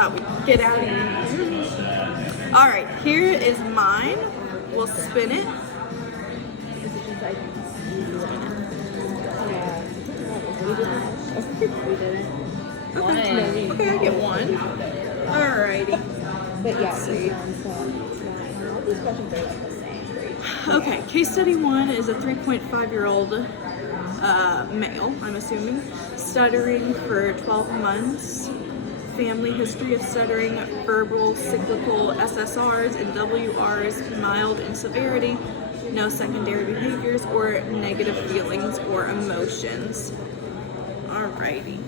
thought we'd get out of here. All right, here is mine. We'll spin it. Okay, I get one. Alrighty. But yeah, see. All these questions are like the same. Okay, case study 1 is a 3.5-year-old male, I'm assuming, stuttering for 12 months. Family history of stuttering, verbal, cyclical SSRs and WRs, mild in severity, no secondary behaviors or negative feelings or emotions. Alrighty.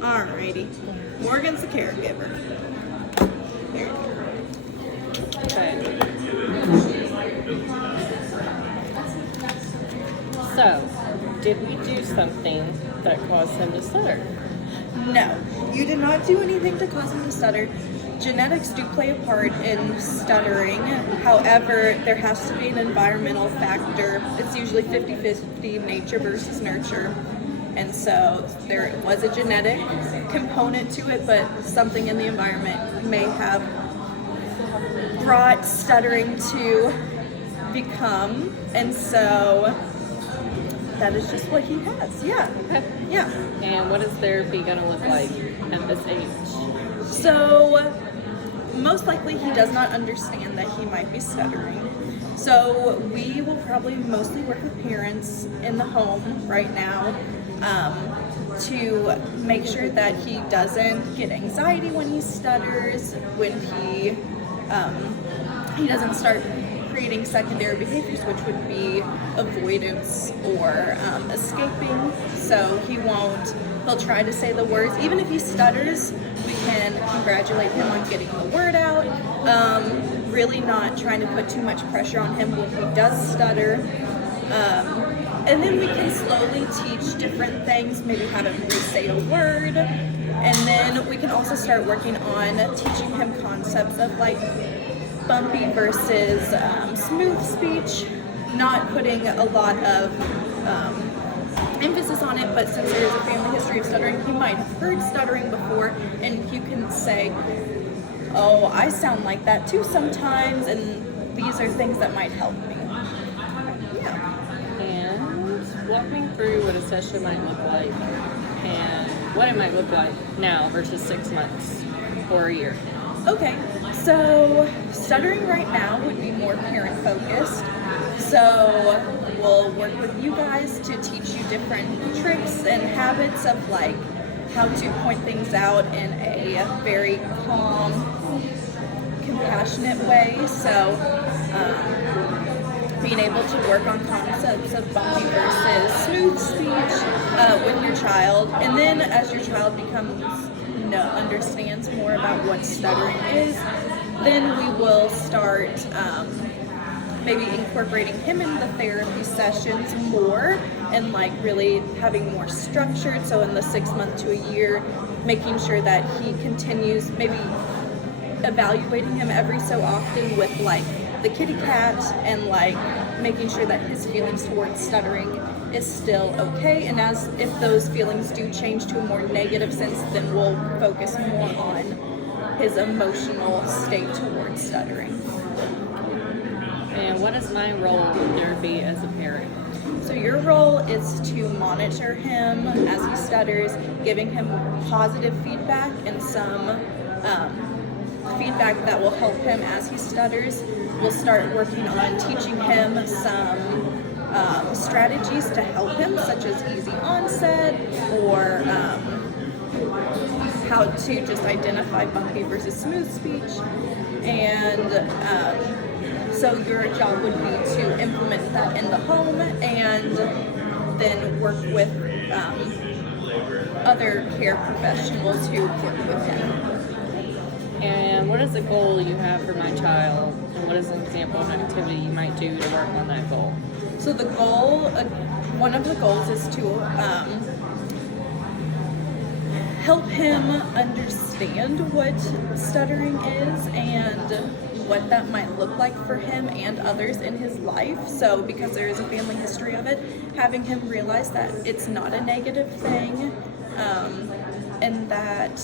Alrighty. Morgan's the caregiver. Here. Okay. So, did we do something that caused him to stutter? No, you did not do anything to cause him to stutter. Genetics do play a part in stuttering. However, there has to be an environmental factor. It's usually 50-50 nature versus nurture. And so there was a genetic component to it, but something in the environment may have brought stuttering to become. And so that is just what he has. Yeah. Okay. Yeah. And what is therapy going to look like at this age? So most likely he does not understand that he might be stuttering. So we will probably mostly work with parents in the home right now to make sure that he doesn't get anxiety when he stutters, when he doesn't start creating secondary behaviors, which would be avoidance or escaping. So he'll try to say the words. Even if he stutters, we can congratulate him on getting the word out. Really not trying to put too much pressure on him when he does stutter. And then we can slowly teach different things, maybe have him say a word. And then we can also start working on teaching him concepts of like bumpy versus smooth speech, not putting a lot of emphasis on it, but since there is a family history of stuttering, he might have heard stuttering before, and you can say, oh, I sound like that too sometimes, and these are things that might help me. Yeah. And walk me through what a session might look like and what it might look like now versus 6 months or a year. Okay, so stuttering right now would be more parent focused. So we'll work with you guys to teach you different tricks and habits of like how to point things out in a very calm, compassionate way. So being able to work on concepts of bumpy versus smooth speech with your child. And then as your child understands more about what stuttering is, then we will start maybe incorporating him in the therapy sessions more and like really having more structured. So in the 6 month to a year, making sure that he continues, maybe evaluating him every so often with like the kitty cat and like making sure that his feelings towards stuttering is still okay. And as if those feelings do change to a more negative sense, then we'll focus more on his emotional state towards stuttering. And what is my role in therapy as a parent? So your role is to monitor him as he stutters, giving him positive feedback and some feedback that will help him as he stutters. We'll start working on teaching him some strategies to help him, such as easy onset or how to just identify bumpy versus smooth speech. And so your job would be to implement that in the home and then work with other care professionals who work with him. And what is the goal you have for my child? And what is an example of an activity you might do to work on that goal? So the goal, one of the goals is to help him understand what stuttering is and what that might look like for him and others in his life. So because there is a family history of it, having him realize that it's not a negative thing, and that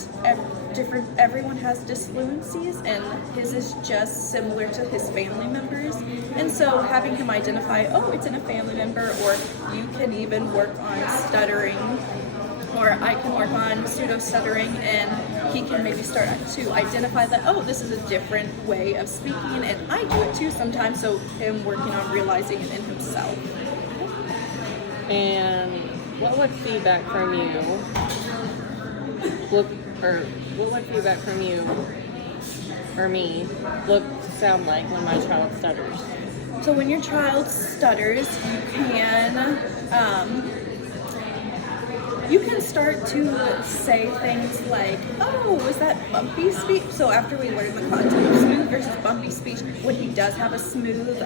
everyone has disfluencies, and his is just similar to his family members. And so having him identify, oh, it's in a family member, or you can even work on stuttering, or I can work on pseudo-stuttering, and he can maybe start to identify that, oh, this is a different way of speaking, and I do it too sometimes, so him working on realizing it in himself. And what would feedback from you look, or what would feedback from you or me sound like when my child stutters? So when your child stutters, you can start to say things like, oh, is that bumpy speech? So after we learn the concept of smooth versus bumpy speech, when he does have a smooth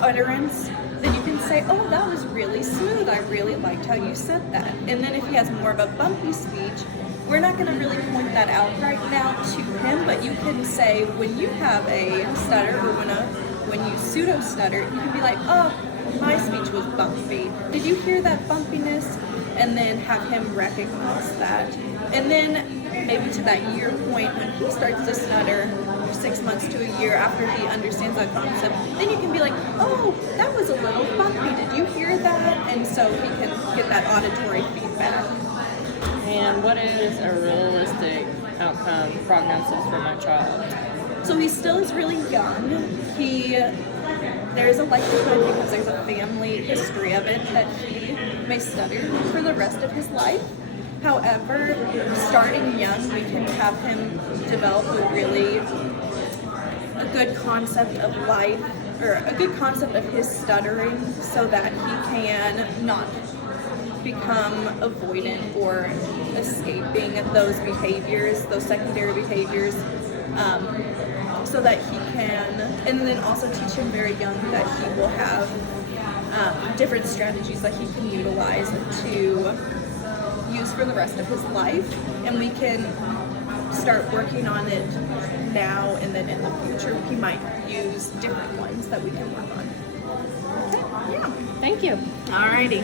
utterance, then you can say, oh, that was really smooth. I really liked how you said that. And then if he has more of a bumpy speech, we're not going to really point that out right now to him, but you can say, when you have a stutter, or when you pseudo-stutter, you can be like, oh, my speech was bumpy. Did you hear that bumpiness? And then have him recognize that. And then maybe to that year point when he starts to stutter, 6 months to a year after he understands that concept, then you can be like, oh, that was a little bumpy. Did you hear that? And so he can get that auditory feedback. And what is a realistic outcome prognosis for my child? So he still is really young. There is a likelihood, because there's a family history of it, that he may stutter for the rest of his life. However, starting young, we can have him develop a good concept of life, or a good concept of his stuttering, so that he can not become avoidant or escaping those behaviors, those secondary behaviors, so that he can, and then also teach him very young that he will have different strategies that he can utilize to use for the rest of his life, and we can start working on it now, and then in the future he might use different ones that we can work on. Okay, yeah. Thank you. Alrighty.